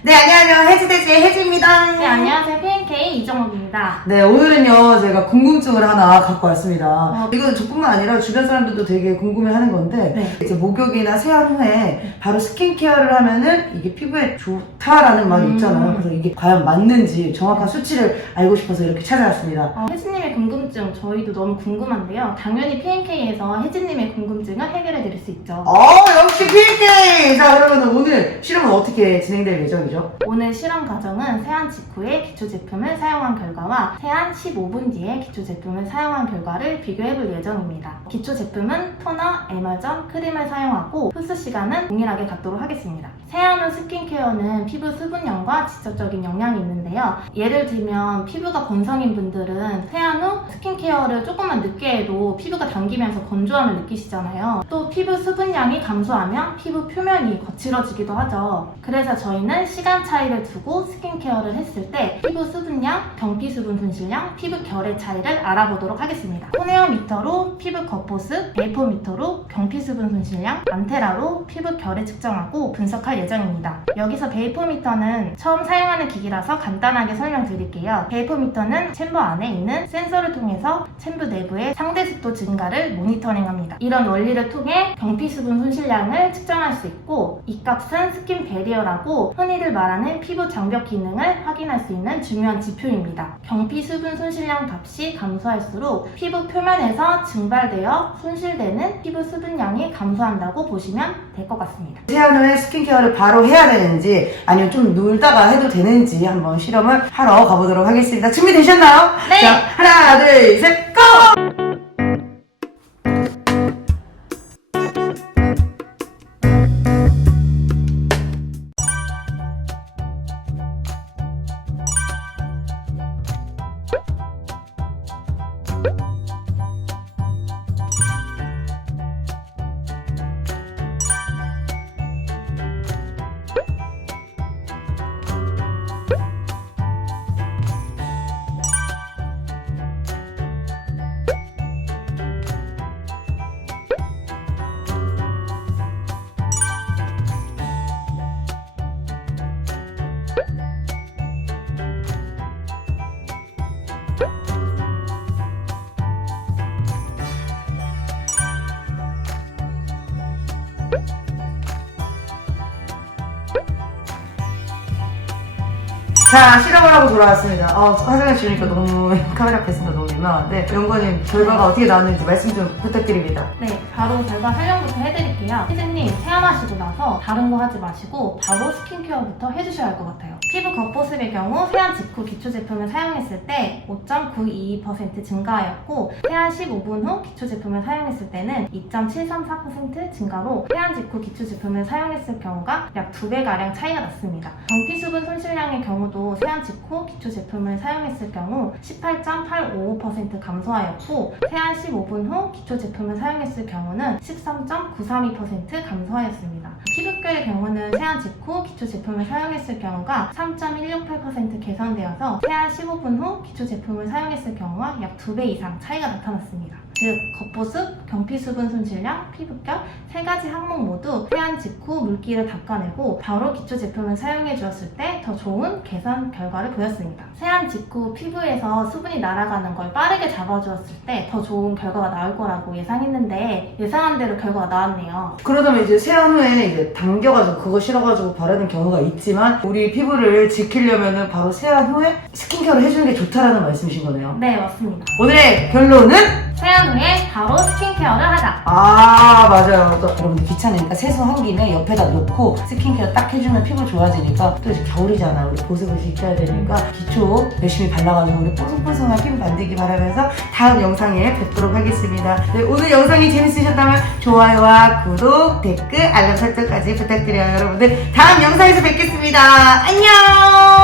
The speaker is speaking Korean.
네, 안녕하세요. 해지대지의 해지입니다. 네, 안녕하세요. PNK 이정옥입니다. 네, 오늘은요, 제가 궁금증을 하나 갖고 왔습니다. 이건 저뿐만 아니라 주변 사람들도 되게 궁금해 하는 건데, 네. 이제 목욕이나 세안 후에 바로 스킨케어를 하면은 이게 피부에 좋다라는 말이 있잖아요. 그래서 이게 과연 맞는지 정확한 수치를 알고 싶어서 이렇게 찾아왔습니다. 혜진님의 궁금증 저희도 너무 궁금한데요. 당연히 PNK에서 혜진님의 궁금증을 해결해 드릴 수 있죠. 역시 PK! 자, 그러면 오늘 실험은 어떻게 진행될 예정이죠? 오늘 실험 과정은 세안 직후에 기초 제품을 사용한 결과와 세안 15분 뒤에 기초 제품을 사용한 결과를 비교해 볼 예정입니다. 기초 제품은 토너, 에머전, 크림을 사용하고 흡수 시간은 동일하게 갖도록 하겠습니다. 세안 후 스킨케어는 피부 수분량과 직접적인 영향이 있는데요. 예를 들면 피부가 건성인 분들은 세안 후 스킨케어를 조금만 늦게 해도 피부가 당기면서 건조함을 느끼시잖아요. 또 피부 수분량이 감소하면 피부 표면이 거칠어지기도 하죠. 그래서 저희는 시간 차이를 두고 스킨케어를 했을 때 피부 수분량, 경피 수분 분실량, 피부 결의 차이를 알아보도록 하겠습니다. 토네어미터로 피부 겉보습, 베이퍼미터로 경피 수분 분실량, 안테라로 피부 결을 측정하고 분석할 예정입니다. 여기서 베이퍼미터는 처음 사용하는 기기라서 간단하게 설명드릴게요. 베이퍼미터는 챔버 안에 있는 센서를 통해서 챔버 내부의 상대 습도 증가를 모니터링합니다. 이런 원리를 통해 경피 수분 손실량을 측정할 수 있고, 이 값은 스킨 베리어라고 흔히들 말하는 피부 장벽 기능을 확인할 수 있는 중요한 지표입니다. 경피 수분 손실량 값이 감소할수록 피부 표면에서 증발되어 손실되는 피부 수분량이 감소한다고 보시면 될 것 같습니다. 세안 후에 스킨케어를 바로 해야 되는지 아니면 좀 놀다가 해도 되는지 한번 실험을 하러 가보도록 하겠습니다. 준비되셨나요? 네! 자, 하나, 둘, 셋, 고! 자, 실험을 하고 돌아왔습니다. 화장을 지우니까 너무 카메라 앞에 있으니까 너무 민망한데 연구원님 결과가 어떻게 나왔는지 말씀 좀 부탁드립니다. 네, 바로 결과 설명부터 해드릴게요. 혜진님, 세안하시고 나서 다른 거 하지 마시고 바로 스킨케어부터 해주셔야 할 것 같아요. 피부 겉보습의 경우 세안 직후 기초 제품을 사용했을 때 5.922% 증가하였고, 세안 15분 후 기초 제품을 사용했을 때는 2.734% 증가로 세안 직후 기초 제품을 사용했을 경우가 약 2배가량 차이가 났습니다. 경피 수분 손실량의 경우도 세안 직후 기초 제품을 사용했을 경우 18.855% 감소하였고, 세안 15분 후 기초 제품을 사용했을 경우는 13.932% 감소하였습니다. 피부결의 경우는 세안 직후 기초 제품을 사용했을 경우가 3.168% 개선되어서 세안 15분 후 기초 제품을 사용했을 경우와 약 2배 이상 차이가 나타났습니다. 즉, 겉보습, 경피 수분 손실량, 피부결 세 가지 항목 모두 세안 직후 물기를 닦아내고 바로 기초 제품을 사용해 주었을 때 더 좋은 개선 결과를 보였습니다. 세안 직후 피부에서 수분이 날아가는 걸 빠르게 잡아주었을 때 더 좋은 결과가 나올 거라고 예상했는데 예상한 대로 결과가 나왔네요. 그러다면 이제 세안 후에 이제 당겨가지고 그거 싫어가지고 바르는 경우가 있지만 우리 피부를 지키려면은 바로 세안 후에 스킨케어를 해주는 게 좋다라는 말씀이신 거네요. 네, 맞습니다. 오늘의 결론은? 세안 후에 바로 스킨케어를 하자. 맞아요. 또 여러분들 귀찮으니까 세수한 김에 옆에다 놓고 스킨케어 딱 해주면 피부 좋아지니까, 또 이제 겨울이잖아. 우리 보습을 지켜야 되니까 기초 열심히 발라가지고 우리 뽀송뽀송한 피부 만들기 바라면서 다음 영상에 뵙도록 하겠습니다. 네, 오늘 영상이 재밌으셨다면 좋아요와 구독, 댓글, 알람 설정까지 부탁드려요. 여러분들 다음 영상에서 뵙겠습니다. 안녕!